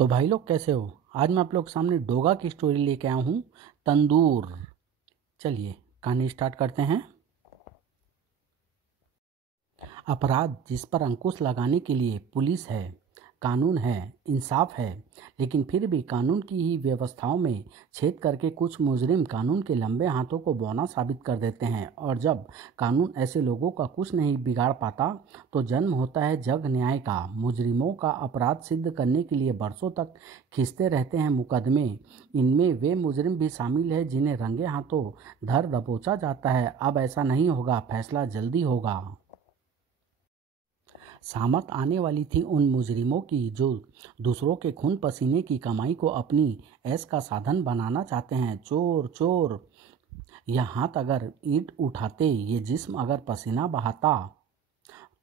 तो भाई लोग कैसे हो। आज मैं आप लोग के सामने डोगा की स्टोरी लेके आया हूँ, तंदूर। चलिए कहानी स्टार्ट करते हैं। अपराध जिस पर अंकुश लगाने के लिए पुलिस है, कानून है, इंसाफ है, लेकिन फिर भी कानून की ही व्यवस्थाओं में छेद करके कुछ मुजरिम कानून के लंबे हाथों को बौना साबित कर देते हैं। और जब कानून ऐसे लोगों का कुछ नहीं बिगाड़ पाता तो जन्म होता है जग न्याय का। मुजरिमों का अपराध सिद्ध करने के लिए बरसों तक खींचते रहते हैं मुकदमे। इनमें वे मुजरिम भी शामिल है जिन्हें रंगे हाथों धर दबोचा जाता है। अब ऐसा नहीं होगा, फैसला जल्दी होगा। शामत आने वाली थी उन मुजरिमों की जो दूसरों के खून पसीने की कमाई को अपनी ऐश का साधन बनाना चाहते हैं। चोर चोर, यह हाथ अगर ईंट उठाते, ये जिस्म अगर पसीना बहाता,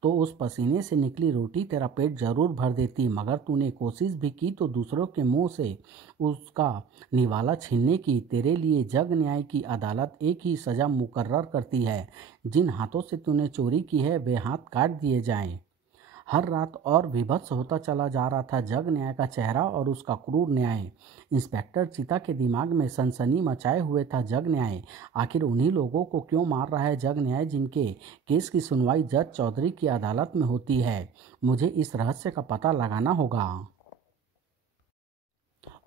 तो उस पसीने से निकली रोटी तेरा पेट जरूर भर देती। मगर तूने कोशिश भी की तो दूसरों के मुंह से उसका निवाला छीनने की। तेरे लिए जग न्याय की अदालत एक ही सजा मुकर्रर करती है, जिन हाथों से तूने चोरी की है वे हाथ काट दिए जाएं। हर रात और विभत्स होता चला जा रहा था जग न्याय का चेहरा और उसका क्रूर न्याय। इंस्पेक्टर चिता के दिमाग में सनसनी मचाए हुए था जग न्याय। आखिर उन्हीं लोगों को क्यों मार रहा है जग न्याय जिनके केस की सुनवाई जज चौधरी की अदालत में होती है। मुझे इस रहस्य का पता लगाना होगा।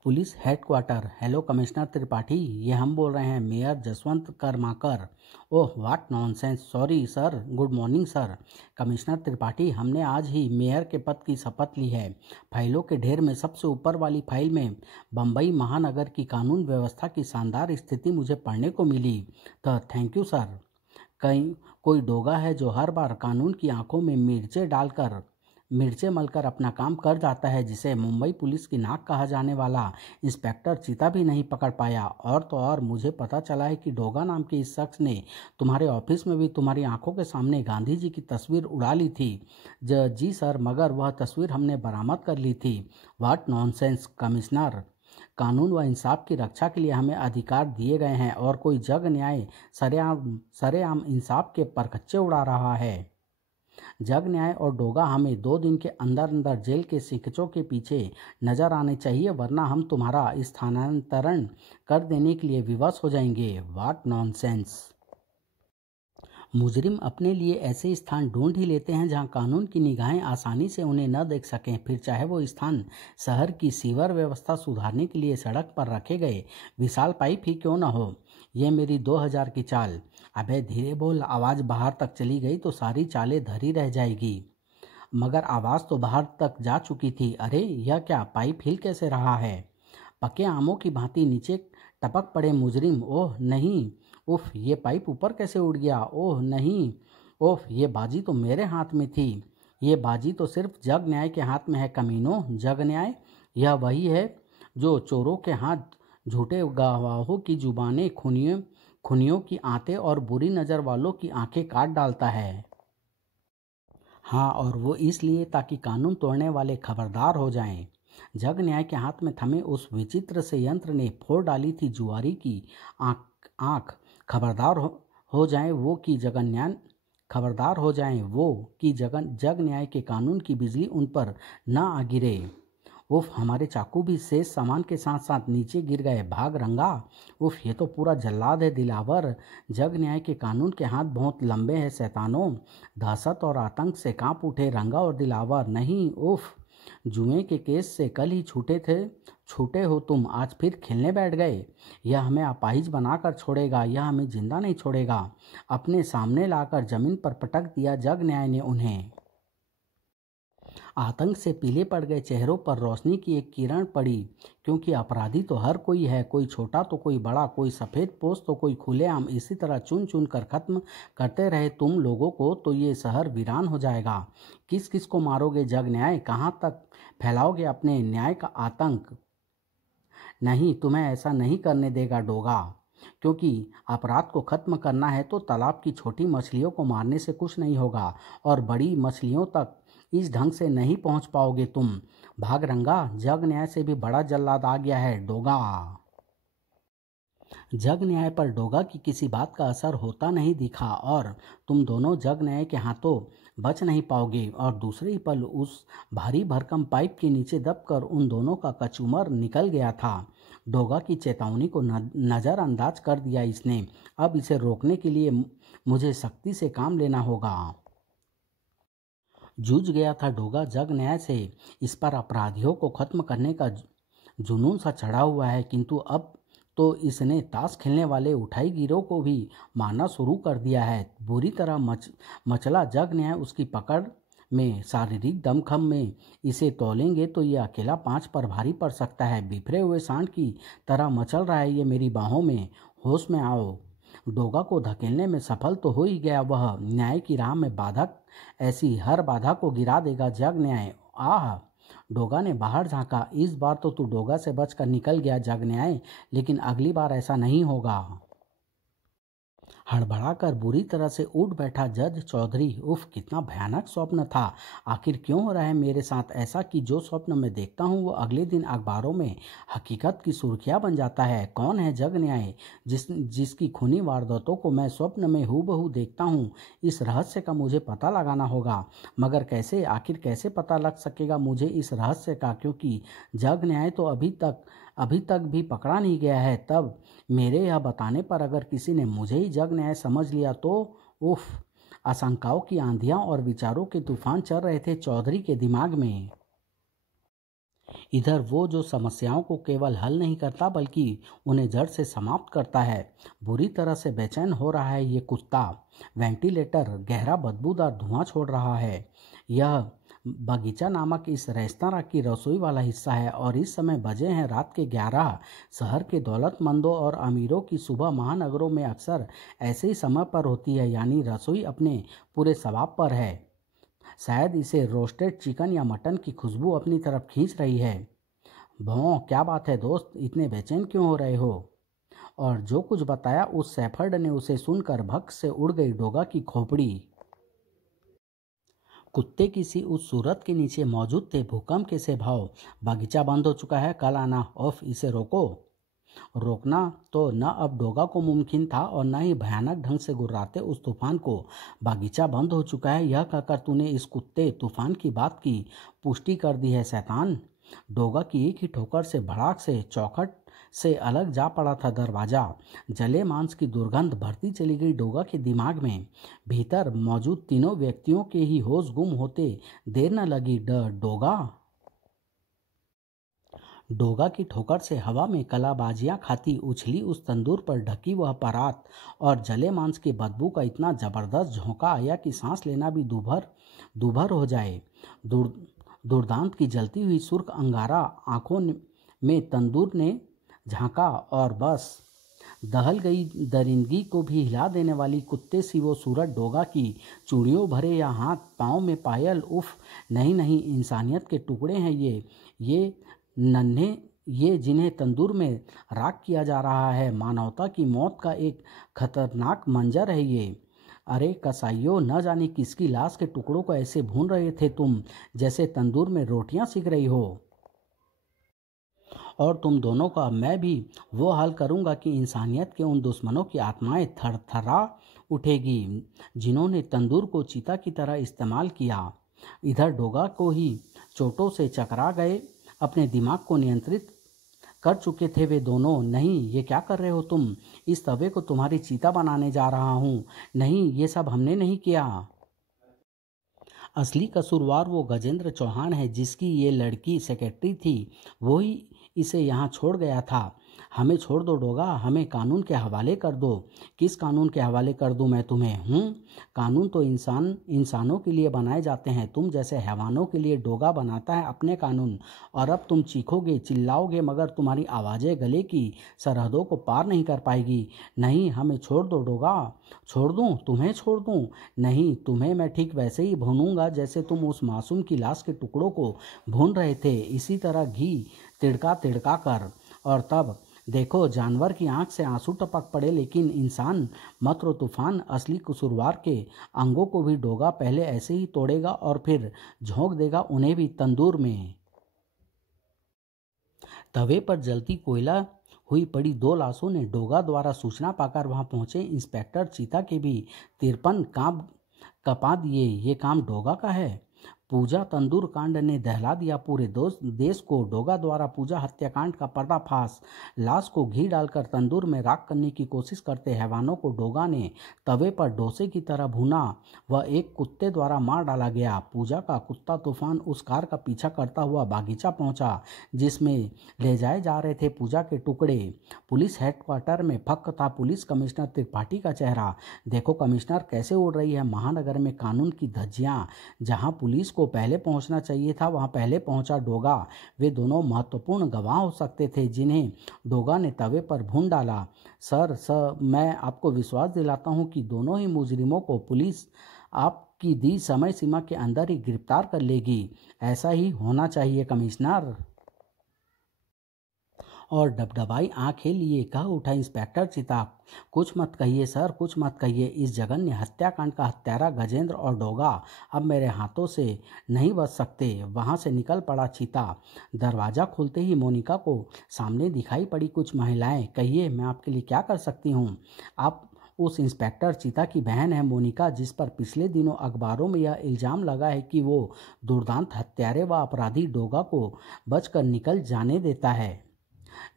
Police headquarter. Hello commissioner Tripathi, ये हम बोल रहे हैं, mayor Jaswant Karmakar. Oh what nonsense, sorry sir, good morning sir. Commissioner Tripathi, हमने आज ही मेयर के पद की शपथ ली है। फाइलों के ढेर में सबसे ऊपर वाली फाइल में बम्बई महानगर की कानून व्यवस्था की शानदार स्थिति मुझे पढ़ने को मिली। तो थैंक यू सर। कहीं कोई डोगा है जो हर बार कानून की आंखों में मिर्चे मलकर अपना काम कर जाता है, जिसे मुंबई पुलिस की नाक कहा जाने वाला इंस्पेक्टर चिता भी नहीं पकड़ पाया। और तो और मुझे पता चला है कि डोगा नाम के इस शख्स ने तुम्हारे ऑफिस में भी तुम्हारी आंखों के सामने गांधी जी की तस्वीर उड़ा ली थी। जी सर, मगर वह तस्वीर हमने बरामद कर ली थी। व्हाट नॉनसेंस कमिश्नर, कानून व इंसाफ की रक्षा के लिए हमें अधिकार दिए गए हैं और कोई जग न्याय सरेआम इंसाफ के परखच्चे उड़ा रहा है। जग न्याय और डोगा हमें 2 दिन के अंदर अंदर जेल के सिकचों के पीछे नजर आने चाहिए, वरना हम तुम्हारा स्थानांतरण कर देने के लिए विवश हो जाएंगे। What nonsense. मुजरिम अपने लिए ऐसे स्थान ढूंढ ही लेते हैं जहां कानून की निगाहें आसानी से उन्हें न देख सकें, फिर चाहे वो स्थान शहर की सीवर व्यवस्था सुधारने के लिए सड़क पर रखे गए विशाल पाइप ही क्यों न हो। ये मेरी 2000 की चाल। अबे धीरे बोल, आवाज़ बाहर तक चली गई तो सारी चालें धरी रह जाएगी। मगर आवाज़ तो बाहर तक जा चुकी थी। अरे यह क्या, पाइप हिल कैसे रहा है। पके आमों की भांति नीचे टपक पड़े मुजरिम। ओह नहीं, उफ, ये पाइप ऊपर कैसे उड़ गया। ओह नहीं, ओह, ये बाजी तो मेरे हाथ में थी। ये बाजी तो सिर्फ जग न्याय के हाथ में है कमीनों। जग न्याय यह वही है जो चोरों के हाथ झूठे गवाहों की जुबानें, खुनियों की आंतें और बुरी नज़र वालों की आंखें काट डालता है। हाँ, और वो इसलिए ताकि कानून तोड़ने वाले खबरदार हो जाएं। जग न्याय के हाथ में थमे उस विचित्र से यंत्र ने फोड़ डाली थी जुआरी की आंख। खबरदार हो जाएं वो कि जग न्याय के कानून की बिजली उन पर ना आ गिरे। उफ, हमारे चाकू भी शेष सामान के साथ साथ नीचे गिर गए। भाग रंगा। उफ, ये तो पूरा जल्लाद है दिलावर। जग न्याय के कानून के हाथ बहुत लंबे हैं शैतानों। दहशत और आतंक से कांप उठे रंगा और दिलावर। नहीं, उफ, जुए के केस से कल ही छूटे हो तुम, आज फिर खेलने बैठ गए। यह हमें अपाहिज बनाकर छोड़ेगा, यह हमें जिंदा नहीं छोड़ेगा। अपने सामने लाकर जमीन पर पटक दिया जग न्याय ने उन्हें। आतंक से पीले पड़ गए चेहरों पर रोशनी की एक किरण पड़ी, क्योंकि अपराधी तो हर कोई है, कोई छोटा तो कोई बड़ा, कोई सफ़ेद पोश तो कोई खुलेआम। इसी तरह चुन चुन कर खत्म करते रहे तुम लोगों को तो ये शहर वीरान हो जाएगा। किस किस को मारोगे जग न्याय, कहाँ तक फैलाओगे अपने न्याय का आतंक। नहीं, तुम्हें ऐसा नहीं करने देगा डोगा, क्योंकि अपराध को खत्म करना है तो तालाब की छोटी मछलियों को मारने से कुछ नहीं होगा, और बड़ी मछलियों तक इस ढंग से नहीं पहुंच पाओगे तुम। भाग रंगा, जग न्याय से भी बड़ा जल्लाद आ गया है डोगा। जग न्याय पर डोगा की किसी बात का असर होता नहीं दिखा और तुम दोनों जग न्याय के हाथों बच नहीं पाओगे। और दूसरे ही पल उस भारी भरकम पाइप के नीचे दबकर उन दोनों का कचूमर निकल गया था। डोगा की चेतावनी को नज़रअंदाज कर दिया इसने। अब इसे रोकने के लिए मुझे सख्ती से काम लेना होगा। जूझ गया था डोगा जग न्याय से। इस पर अपराधियों को खत्म करने का जुनून सा चढ़ा हुआ है, किंतु अब तो इसने ताश खेलने वाले उठाई गिरोह को भी मारना शुरू कर दिया है। बुरी तरह मचला जग न्याय उसकी पकड़ में। शारीरिक दमखम में इसे तोलेंगे तो ये अकेला 5 पर भारी पड़ सकता है। बिखरे हुए सांड की तरह मचल रहा है ये मेरी बाहों में। होश में आओ। डोगा को धकेलने में सफल तो हो ही गया वह। न्याय की राह में बाधक ऐसी हर बाधा को गिरा देगा जग न्याय। आह! डोगा ने बाहर झांका। इस बार तो तू डोगा से बचकर निकल गया जग न्याय, लेकिन अगली बार ऐसा नहीं होगा। हड़बड़ाकर बुरी तरह से उठ बैठा जज चौधरी। उफ, कितना भयानक स्वप्न था। आखिर क्यों हो रहा है मेरे साथ ऐसा कि जो स्वप्न मैं देखता हूँ वो अगले दिन अखबारों में हकीकत की सुर्खियाँ बन जाता है। कौन है जग न्याय जिसकी खूनी वारदातों को मैं स्वप्न में हूबहू देखता हूँ? इस रहस्य का मुझे पता लगाना होगा, मगर कैसे? आखिर कैसे पता लग सकेगा मुझे इस रहस्य का, क्योंकि जग न्याय तो अभी तक भी पकड़ा नहीं गया है। तब मेरे यह बताने पर अगर किसी ने मुझे ही जग न्याय समझ लिया तो? उफ! आशंकाओं की आंधियां और विचारों के तूफान चल रहे थे चौधरी के दिमाग में। इधर वो जो समस्याओं को केवल हल नहीं करता बल्कि उन्हें जड़ से समाप्त करता है। बुरी तरह से बेचैन हो रहा है ये कुत्ता। वेंटिलेटर गहरा बदबूदार धुआं छोड़ रहा है। यह बगीचा नामक इस रेस्तरां की रसोई वाला हिस्सा है और इस समय बजे हैं रात के 11। शहर के दौलतमंदों और अमीरों की सुबह महानगरों में अक्सर ऐसे ही समय पर होती है, यानी रसोई अपने पूरे स्वभाव पर है। शायद इसे रोस्टेड चिकन या मटन की खुशबू अपनी तरफ खींच रही है। भौं, क्या बात है दोस्त, इतने बेचैन क्यों हो रहे हो? और जो कुछ बताया उस सैफर्ड ने उसे सुनकर भक्त से उड़ गई डोगा की खोपड़ी। कुत्ते किसी उस सूरत के नीचे मौजूद थे। भूकंप के से भाव। बागीचा बंद हो चुका है, कल आना। ऑफ, इसे रोको। रोकना तो न अब डोगा को मुमकिन था और न ही भयानक ढंग से गुर्राते उस तूफान को। बागीचा बंद हो चुका है यह कहकर तूने इस कुत्ते तूफान की बात की पुष्टि कर दी है शैतान। डोगा की एक ही ठोकर से भड़ाक से चौखट से अलग जा पड़ा था दरवाजा। जले मांस की दुर्गंध भरती चली गई डोगा के दिमाग में। भीतर मौजूद तीनों व्यक्तियों के ही होश गुम होते देर न लगी। डोगा डोगा की ठोकर से हवा में कलाबाजियां खाती उछली उस तंदूर पर ढकी वह परात, और जले मांस की बदबू का इतना जबरदस्त झोंका आया कि सांस लेना भी दूभर दूभर हो जाए। दुर्दांत की जलती हुई सुर्ख अंगारा आंखों में तंदूर ने झांका और बस दहल गई दरिंदगी को भी हिला देने वाली कुत्ते सी वो सूरत डोगा की। चूड़ियों भरे या हाथ पाँव में पायल। उफ, नहीं नहीं, इंसानियत के टुकड़े हैं ये नन्हे, ये जिन्हें तंदूर में राख किया जा रहा है। मानवता की मौत का एक खतरनाक मंजर है ये। अरे कसाईयों, न जाने किसकी लाश के टुकड़ों को ऐसे भून रहे थे तुम, जैसे तंदूर में रोटियां सेक रही हो। और तुम दोनों का मैं भी वो हाल करूँगा कि इंसानियत के उन दुश्मनों की आत्माएं थरथरा उठेगी जिन्होंने तंदूर को चीता की तरह इस्तेमाल किया। इधर डोगा को ही चोटों से चकरा गए, अपने दिमाग को नियंत्रित कर चुके थे वे दोनों। नहीं, ये क्या कर रहे हो तुम? इस तवे को तुम्हारी चीता बनाने जा रहा हूँ। नहीं, ये सब हमने नहीं किया। असली कसूरवार वो गजेंद्र चौहान है जिसकी ये लड़की सेक्रेटरी थी। वो ही इसे यहाँ छोड़ गया था। हमें छोड़ दो डोगा, हमें कानून के हवाले कर दो। किस कानून के हवाले कर दूँ मैं तुम्हें? कानून तो इंसानों के लिए बनाए जाते हैं, तुम जैसे हैवानों के लिए डोगा बनाता है अपने कानून। और अब तुम चीखोगे चिल्लाओगे मगर तुम्हारी आवाज़ें गले की सरहदों को पार नहीं कर पाएगी। नहीं, हमें छोड़ दो डोगा। छोड़ दूँ? तुम्हें छोड़ दूँ? नहीं, तुम्हें मैं ठीक वैसे ही भूनूंगा जैसे तुम उस मासूम की लाश के टुकड़ों को भून रहे थे, इसी तरह घी तिड़का तिड़का कर। और तब देखो, जानवर की आंख से आंसू टपक पड़े, लेकिन इंसान मत रो तूफान। असली कसूरवार के अंगों को भी डोगा पहले ऐसे ही तोड़ेगा और फिर झोंक देगा उन्हें भी तंदूर में। तवे पर जलती कोयला हुई पड़ी 2 लाशों ने डोगा द्वारा सूचना पाकर वहां पहुंचे इंस्पेक्टर चीता के भी तिरपन कांप कपा दिए, ये काम डोगा का है। पूजा तंदूर कांड ने दहला दिया पूरे देश को। डोगा द्वारा पूजा हत्याकांड का पर्दाफाश। लाश को घी डालकर तंदूर में राख करने की कोशिश करते हैवानों को डोगा ने तवे पर डोसे की तरह भूना व एक कुत्ते द्वारा मार डाला गया। पूजा का कुत्ता तूफान उस कार का पीछा करता हुआ बागीचा पहुंचा जिसमें ले जाए जा रहे थे पूजा के टुकड़े। पुलिस हेडक्वार्टर में फक था पुलिस कमिश्नर त्रिपाठी का चेहरा। देखो कमिश्नर, कैसे उड़ रही है महानगर में कानून की धज्जियां। जहां पुलिस को पहले पहुंचना चाहिए था वहां पहले पहुंचा डोगा। वे दोनों महत्वपूर्ण गवाह हो सकते थे जिन्हें डोगा ने तवे पर भून डाला। सर, मैं आपको विश्वास दिलाता हूं कि दोनों ही मुजरिमों को पुलिस आपकी दी समय सीमा के अंदर ही गिरफ्तार कर लेगी। ऐसा ही होना चाहिए कमिश्नर। और डबडबाई आंखें लिए कह उठा इंस्पेक्टर चिता, कुछ मत कहिए सर, कुछ मत कहिए। इस जघन्य हत्याकांड का हत्यारा गजेंद्र और डोगा अब मेरे हाथों से नहीं बच सकते। वहां से निकल पड़ा चीता। दरवाज़ा खोलते ही मोनिका को सामने दिखाई पड़ी कुछ महिलाएं। कहिए, मैं आपके लिए क्या कर सकती हूँ? आप उस इंस्पेक्टर चिता की बहन है मोनिका, जिस पर पिछले दिनों अखबारों में यह इल्ज़ाम लगा है कि वो दुर्दांत हत्यारे व अपराधी डोगा को बचकर निकल जाने देता है।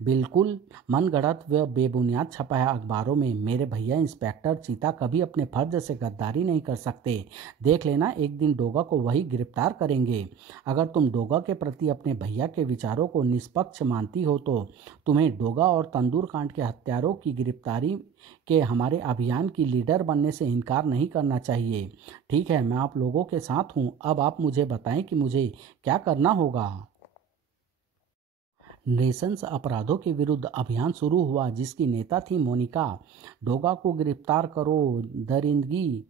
बिल्कुल मनगढ़ंत व बेबुनियाद छपा है अखबारों में। मेरे भैया इंस्पेक्टर चीता कभी अपने फर्ज से गद्दारी नहीं कर सकते। देख लेना, एक दिन डोगा को वही गिरफ्तार करेंगे। अगर तुम डोगा के प्रति अपने भैया के विचारों को निष्पक्ष मानती हो तो तुम्हें डोगा और तंदूर कांड के हत्यारों की गिरफ्तारी के हमारे अभियान की लीडर बनने से इनकार नहीं करना चाहिए। ठीक है, मैं आप लोगों के साथ हूँ। अब आप मुझे बताएं कि मुझे क्या करना होगा। नृशंस अपराधों के विरुद्ध अभियान शुरू हुआ जिसकी नेता थी मोनिका। डोगा को गिरफ्तार करो, दरिंदगी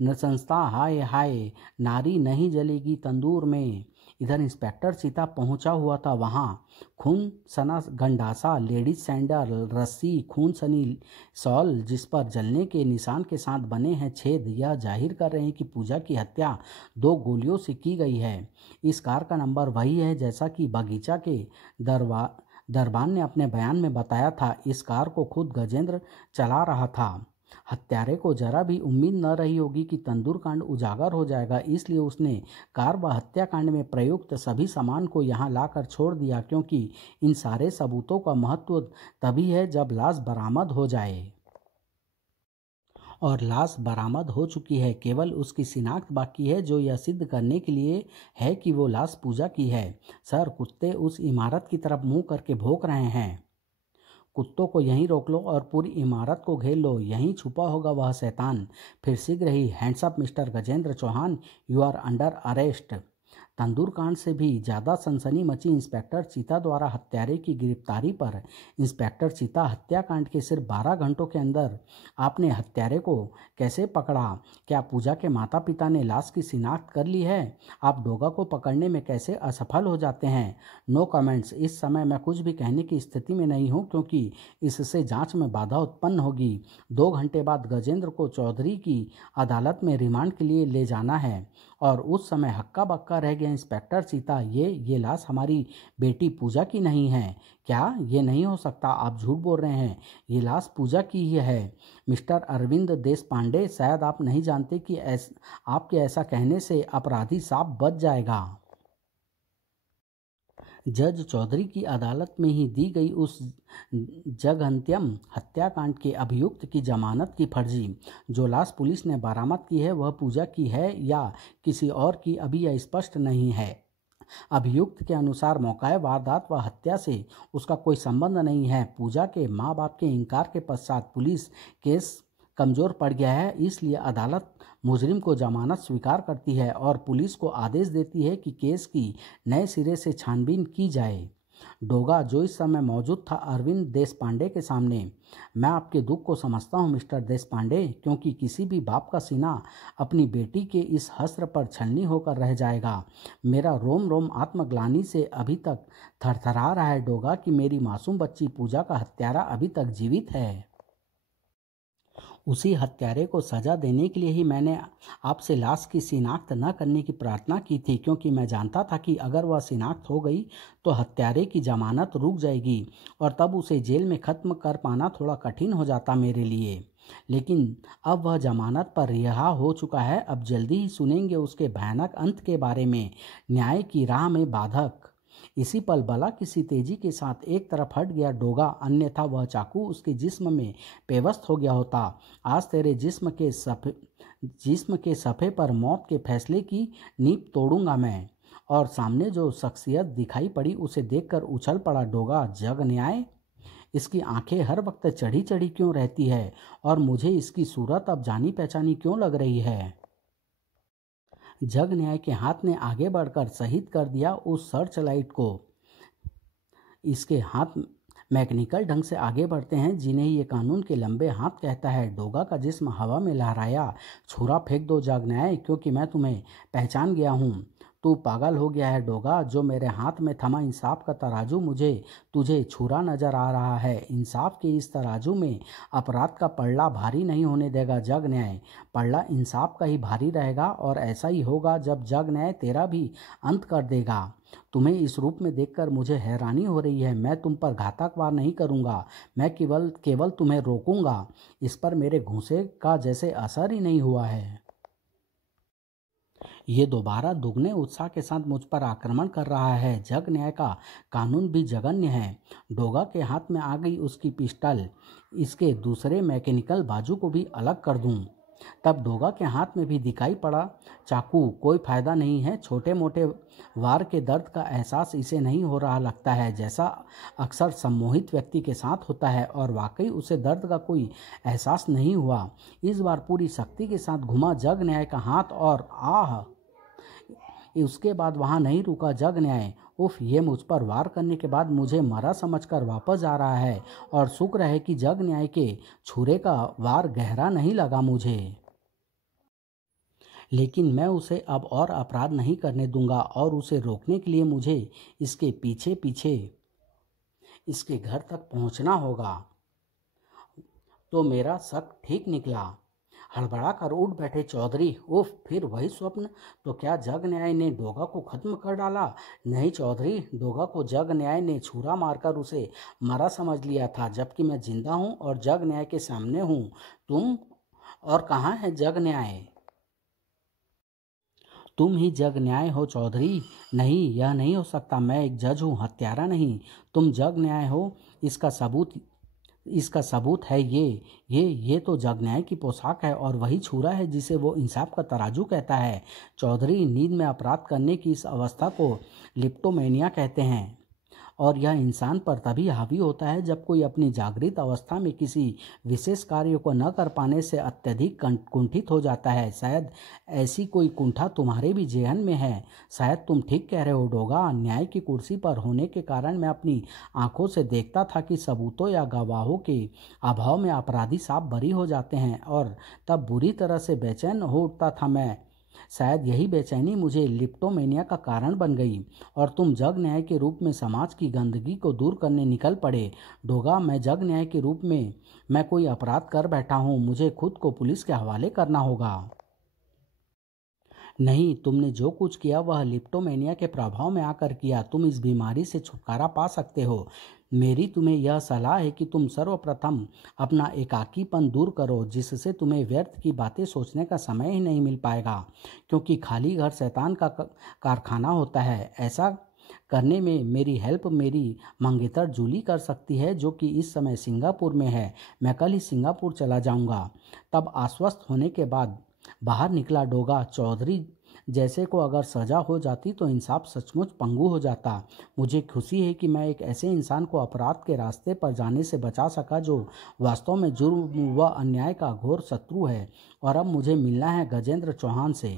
नृशंसता, हाय हाय, नारी नहीं जलेगी तंदूर में। इधर इंस्पेक्टर चीता पहुंचा हुआ था वहां। खून सना गंडासा, लेडीज सैंडल, रस्सी, खून सनी शॉल जिस पर जलने के निशान के साथ बने हैं छेद, यह जाहिर कर रहे हैं कि पूजा की हत्या 2 गोलियों से की गई है। इस कार का नंबर वही है जैसा कि बगीचा के दरबान ने अपने बयान में बताया था। इस कार को खुद गजेंद्र चला रहा था। हत्यारे को जरा भी उम्मीद न रही होगी कि तंदूर कांड उजागर हो जाएगा, इसलिए उसने कार व हत्याकांड में प्रयुक्त सभी सामान को यहाँ लाकर छोड़ दिया, क्योंकि इन सारे सबूतों का महत्व तभी है जब लाश बरामद हो जाए। और लाश बरामद हो चुकी है, केवल उसकी शिनाख्त बाकी है, जो यह सिद्ध करने के लिए है कि वो लाश पूजा की है। सर, कुत्ते उस इमारत की तरफ मुंह करके भौंक रहे हैं। कुत्तों को यहीं रोक लो और पूरी इमारत को घेर लो, यहीं छुपा होगा वह शैतान। फिर शीघ्र ही hands up mister Gajendra Chauhan, you are under arrest. Tandoor कांड से भी ज़्यादा सनसनी मची इंस्पेक्टर चीता द्वारा हत्यारे की गिरफ्तारी पर। इंस्पेक्टर चीता, हत्याकांड के सिर्फ 12 घंटों के अंदर आपने हत्यारे को कैसे पकड़ा? क्या पूजा के माता पिता ने लाश की शिनाख्त कर ली है? आप डोगा को पकड़ने में कैसे असफल हो जाते हैं? No comments. इस समय मैं कुछ भी कहने की स्थिति में नहीं हूँ, क्योंकि इससे जांच में बाधा उत्पन्न होगी। 2 घंटे बाद गजेंद्र को चौधरी की अदालत में रिमांड के लिए ले जाना है और उस समय हक्का बक्का रह गया इंस्पेक्टर चीता, ये लाश हमारी बेटी पूजा की नहीं है। क्या ये नहीं हो सकता? आप झूठ बोल रहे हैं, ये लाश पूजा की ही है। मिस्टर अरविंद देश पांडे, शायद आप नहीं जानते कि आपके ऐसा कहने से अपराधी साफ बच जाएगा। जज चौधरी की अदालत में ही दी गई उस जघन्यतम हत्याकांड के अभियुक्त की जमानत की फर्जी। जो लाश पुलिस ने बरामद की है वह पूजा की है या किसी और की, अभी यह स्पष्ट नहीं है। अभियुक्त के अनुसार मौकाए वारदात व हत्या से उसका कोई संबंध नहीं है। पूजा के माँ बाप के इनकार के पश्चात पुलिस केस कमज़ोर पड़ गया है, इसलिए अदालत मुजरिम को जमानत स्वीकार करती है और पुलिस को आदेश देती है कि केस की नए सिरे से छानबीन की जाए। डोगा, जो इस समय मौजूद था अरविंद देशपांडे के सामने, मैं आपके दुख को समझता हूं मिस्टर देशपांडे, क्योंकि किसी भी बाप का सीना अपनी बेटी के इस हस्र पर छलनी होकर रह जाएगा। मेरा रोम रोम आत्मग्लानि से अभी तक थरथरा रहा है डोगा कि मेरी मासूम बच्ची पूजा का हत्यारा अभी तक जीवित है। उसी हत्यारे को सजा देने के लिए ही मैंने आपसे लाश की शिनाख्त न करने की प्रार्थना की थी, क्योंकि मैं जानता था कि अगर वह शिनाख्त हो गई तो हत्यारे की जमानत रुक जाएगी और तब उसे जेल में ख़त्म कर पाना थोड़ा कठिन हो जाता मेरे लिए। लेकिन अब वह जमानत पर रिहा हो चुका है। अब जल्दी ही सुनेंगे उसके भयानक अंत के बारे में। न्याय की राह में बाधक। इसी पल बला किसी तेजी के साथ एक तरफ हट गया डोगा, अन्यथा वह चाकू उसके जिस्म में पेवस्त हो गया होता। आज तेरे जिस्म के सफ़े पर मौत के फैसले की नींव तोड़ूंगा मैं। और सामने जो शख्सियत दिखाई पड़ी उसे देखकर उछल पड़ा डोगा। जग न्याय? इसकी आंखें हर वक्त चढ़ी चढ़ी क्यों रहती है और मुझे इसकी सूरत अब जानी पहचानी क्यों लग रही है? जग न्याय के हाथ ने आगे बढ़कर शहीद कर दिया उस सर्च लाइट को। इसके हाथ मैकेनिकल ढंग से आगे बढ़ते हैं जिन्हें ये कानून के लंबे हाथ कहता है। डोगा का जिस्म हवा में लहराया। छुरा फेंक दो जग न्याय, क्योंकि मैं तुम्हें पहचान गया हूँ। तू पागल हो गया है डोगा। जो मेरे हाथ में थमा इंसाफ का तराजू मुझे तुझे छुरा नजर आ रहा है। इंसाफ के इस तराजू में अपराध का पल्ला भारी नहीं होने देगा जग न्याय। पल्ला इंसाफ का ही भारी रहेगा और ऐसा ही होगा जब जग न्याय तेरा भी अंत कर देगा। तुम्हें इस रूप में देखकर मुझे हैरानी हो रही है। मैं तुम पर घातक वार नहीं करूंगा, मैं केवल तुम्हें रोकूंगा। इस पर मेरे घूंसे का जैसे असर ही नहीं हुआ है। ये दोबारा दुगने उत्साह के साथ मुझ पर आक्रमण कर रहा है। जग न्याय का कानून भी जघन्य है। डोगा के हाथ में आ गई उसकी पिस्टल। इसके दूसरे मैकेनिकल बाजू को भी अलग कर दूं। तब डोगा के हाथ में भी दिखाई पड़ा चाकू। कोई फायदा नहीं है। छोटे मोटे वार के दर्द का एहसास इसे नहीं हो रहा लगता है, जैसा अक्सर सम्मोहित व्यक्ति के साथ होता है। और वाकई उसे दर्द का कोई एहसास नहीं हुआ। इस बार पूरी शक्ति के साथ घुमा जग न्याय का हाथ और आह! उसके बाद वहां नहीं रुका जग न्याय। उफ! ये मुझ पर वार करने के बाद मुझे मरा समझकर वापस जा रहा है और शुक्र है कि जग न्याय के छुरे का वार गहरा नहीं लगा मुझे। लेकिन मैं उसे अब और अपराध नहीं करने दूंगा और उसे रोकने के लिए मुझे इसके पीछे पीछे इसके घर तक पहुंचना होगा। तो मेरा शक ठीक निकला। हड़बड़ा कर उठ बैठे चौधरी। उफ! फिर वही स्वप्न? तो क्या जग न्याय ने डोगा को खत्म कर डाला? नहीं चौधरी, डोगा को जग न्याय ने छुरा मारकर उसे मरा समझ लिया था, जबकि मैं जिंदा हूँ और जग न्याय के सामने हूँ। तुम? और कहाँ है जग न्याय? तुम ही जग न्याय हो चौधरी। नहीं, यह नहीं हो सकता। मैं एक जज हूँ, हत्यारा नहीं। तुम जग न्याय हो। इसका सबूत है ये तो जग न्याय की पोशाक है और वही छुरा है जिसे वो इंसाफ का तराजू कहता है। चौधरी, नींद में अपराध करने की इस अवस्था को लिप्टोमेनिया कहते हैं और यह इंसान पर तभी हावी होता है जब कोई अपनी जागृत अवस्था में किसी विशेष कार्य को न कर पाने से अत्यधिक कुंठित हो जाता है। शायद ऐसी कोई कुंठा तुम्हारे भी जेहन में है। शायद तुम ठीक कह रहे हो डोगा। न्याय की कुर्सी पर होने के कारण मैं अपनी आंखों से देखता था कि सबूतों या गवाहों के अभाव में अपराधी साफ बरी हो जाते हैं और तब बुरी तरह से बेचैन हो उठता था मैं। शायद यही बेचैनी मुझे लिप्टोमेनिया का कारण बन गई और तुम जग न्याय के रूप में समाज की गंदगी को दूर करने निकल पड़े। डोगा, मैं जग न्याय के रूप में मैं कोई अपराध कर बैठा हूँ। मुझे खुद को पुलिस के हवाले करना होगा। नहीं, तुमने जो कुछ किया वह लिप्टोमेनिया के प्रभाव में आकर किया। तुम इस बीमारी से छुटकारा पा सकते हो। मेरी तुम्हें यह सलाह है कि तुम सर्वप्रथम अपना एकाकीपन दूर करो, जिससे तुम्हें व्यर्थ की बातें सोचने का समय ही नहीं मिल पाएगा, क्योंकि खाली घर शैतान का कारखाना होता है। ऐसा करने में मेरी हेल्प मेरी मंगेतर जूली कर सकती है, जो कि इस समय सिंगापुर में है। मैं कल ही सिंगापुर चला जाऊंगा। तब आश्वस्त होने के बाद बाहर निकला डोगा। चौधरी जैसे को अगर सजा हो जाती तो इंसाफ सचमुच पंगु हो जाता। मुझे खुशी है कि मैं एक ऐसे इंसान को अपराध के रास्ते पर जाने से बचा सका जो वास्तव में जुर्म व अन्याय का घोर शत्रु है। और अब मुझे मिलना है गजेंद्र चौहान से।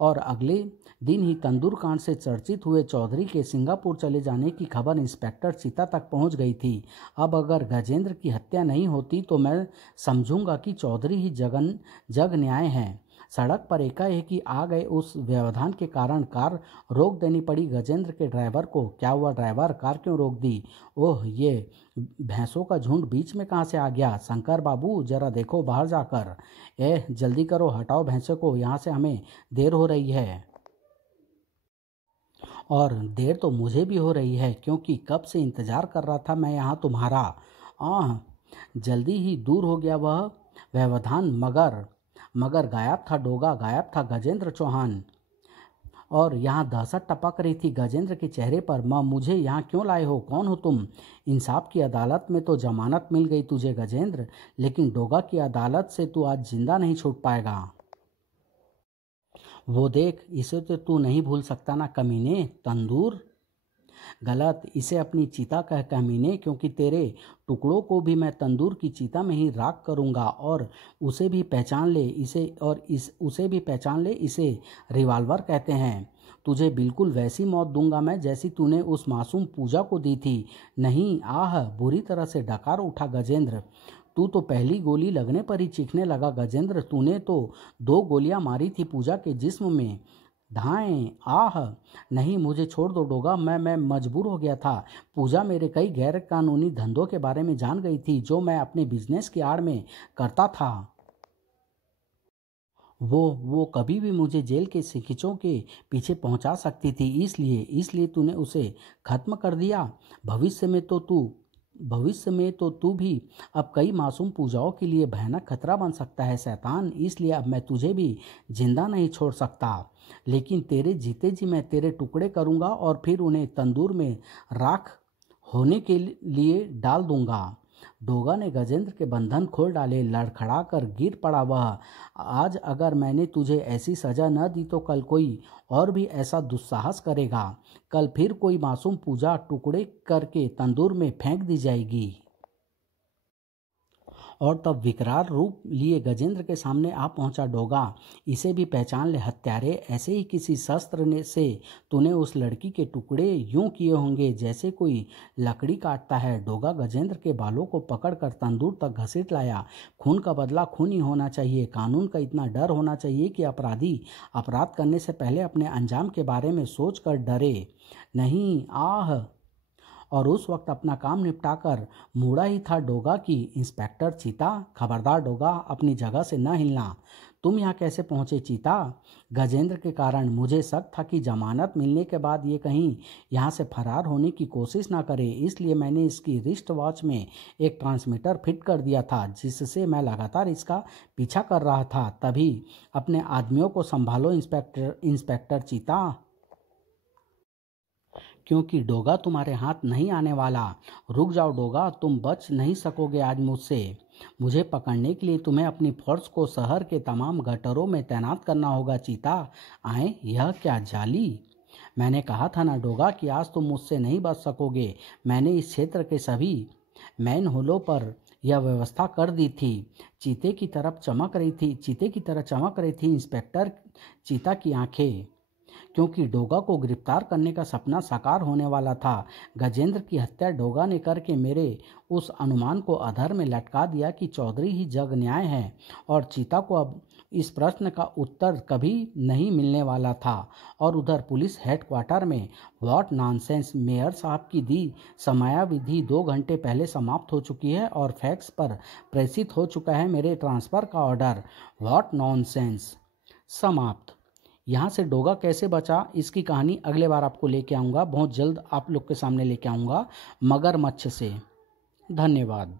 और अगले दिन ही तंदूर कांड से चर्चित हुए चौधरी के सिंगापुर चले जाने की खबर इंस्पेक्टर चिता तक पहुंच गई थी। अब अगर गजेंद्र की हत्या नहीं होती तो मैं समझूंगा कि चौधरी ही जग न्याय है। सड़क पर एकाएक ही आ गए उस व्यवधान के कारण कार रोक देनी पड़ी गजेंद्र के ड्राइवर को। क्या हुआ ड्राइवर, कार क्यों रोक दी? ओह, ये भैंसों का झुंड बीच में कहाँ से आ गया? शंकर बाबू जरा देखो बाहर जाकर। जल्दी करो, हटाओ भैंसों को यहाँ से, हमें देर हो रही है। और देर तो मुझे भी हो रही है, क्योंकि कब से इंतजार कर रहा था मैं यहाँ तुम्हारा। आह, जल्दी ही दूर हो गया वह व्यवधान, मगर गायब था डोगा, गायब था गजेंद्र चौहान। और यहाँ दहशत टपक रही थी गजेंद्र के चेहरे पर। मुझे यहाँ क्यों लाए हो? कौन हो तुम? इंसाफ की अदालत में तो जमानत मिल गई तुझे गजेंद्र, लेकिन डोगा की अदालत से तू आज जिंदा नहीं छूट पाएगा। वो देख, इसे तो तू नहीं भूल सकता ना कमीने, तंदूर। गलत, इसे अपनी चिता कह कमीने, क्योंकि तेरे टुकड़ों को भी मैं तंदूर की चिता में ही राख करूँगा। और उसे भी पहचान ले उसे भी पहचान ले, इसे रिवॉल्वर कहते हैं। तुझे बिल्कुल वैसी मौत दूंगा मैं जैसी तूने उस मासूम पूजा को दी थी। नहीं, आह, बुरी तरह से डकार उठा गजेंद्र। तू तो पहली गोली लगने पर ही चीखने लगा गजेंद्र। तूने तो 2 गोलियां मारी थी पूजा के जिस्म में। धाएं, आह, नहीं, मुझे छोड़ दो डोगा, मैं मजबूर हो गया था। पूजा मेरे कई गैर कानूनी धंधों के बारे में जान गई थी, जो मैं अपने बिजनेस की आड़ में करता था। वो कभी भी मुझे जेल के सिकिचों के पीछे पहुंचा सकती थी, इसलिए तूने उसे खत्म कर दिया। भविष्य में तो तू भी अब कई मासूम पूजाओं के लिए भयानक खतरा बन सकता है शैतान। इसलिए अब मैं तुझे भी जिंदा नहीं छोड़ सकता, लेकिन तेरे जीते जी मैं तेरे टुकड़े करूंगा और फिर उन्हें तंदूर में राख होने के लिए डाल दूंगा। डोगा ने गजेंद्र के बंधन खोल डाले, लड़खड़ा कर गिर पड़ा वह। आज अगर मैंने तुझे ऐसी सजा न दी तो कल कोई और भी ऐसा दुस्साहस करेगा। कल फिर कोई मासूम पूजा टुकड़े करके तंदूर में फेंक दी जाएगी। और तब विकराल रूप लिए गजेंद्र के सामने आ पहुंचा डोगा। इसे भी पहचान ले हत्यारे, ऐसे ही किसी शस्त्र ने से तूने उस लड़की के टुकड़े यूं किए होंगे जैसे कोई लकड़ी काटता है। डोगा गजेंद्र के बालों को पकड़कर तंदूर तक घसीट लाया। खून का बदला खून ही होना चाहिए। कानून का इतना डर होना चाहिए कि अपराधी अपराध करने से पहले अपने अंजाम के बारे में सोच कर डरे नहीं। आह, और उस वक्त अपना काम निपटाकर मुड़ा ही था डोगा की इंस्पेक्टर चीता। खबरदार डोगा, अपनी जगह से न हिलना। तुम यहाँ कैसे पहुँचे चीता? गजेंद्र के कारण मुझे शक था कि जमानत मिलने के बाद ये कहीं यहाँ से फरार होने की कोशिश ना करे, इसलिए मैंने इसकी रिस्ट वॉच में एक ट्रांसमीटर फिट कर दिया था, जिससे मैं लगातार इसका पीछा कर रहा था। तभी अपने आदमियों को संभालो इंस्पेक्टर चीता, क्योंकि डोगा तुम्हारे हाथ नहीं आने वाला। रुक जाओ डोगा, तुम बच नहीं सकोगे आज मुझसे। मुझे पकड़ने के लिए तुम्हें अपनी फोर्स को शहर के तमाम गटरों में तैनात करना होगा चीता। आए, यह क्या जाली? मैंने कहा था ना डोगा कि आज तुम मुझसे नहीं बच सकोगे। मैंने इस क्षेत्र के सभी मैन होलों पर यह व्यवस्था कर दी थी। चीते की तरह चमक रही थी इंस्पेक्टर चीता की आंखें, क्योंकि डोगा को गिरफ्तार करने का सपना साकार होने वाला था। गजेंद्र की हत्या डोगा ने करके मेरे उस अनुमान को अधर में लटका दिया कि चौधरी ही जग न्याय है, और चीता को अब इस प्रश्न का उत्तर कभी नहीं मिलने वाला था। और उधर पुलिस हेडक्वार्टर में व्हाट नॉनसेंस, मेयर साहब की दी समयावधि 2 घंटे पहले समाप्त हो चुकी है और फैक्स पर प्रेषित हो चुका है मेरे ट्रांसफ़र का ऑर्डर। व्हाट नॉनसेंस समाप्त। यहाँ से डोगा कैसे बचा, इसकी कहानी अगले बार आपको लेके आऊँगा। बहुत जल्द आप लोग के सामने लेके आऊँगा मगरमच्छ से। धन्यवाद।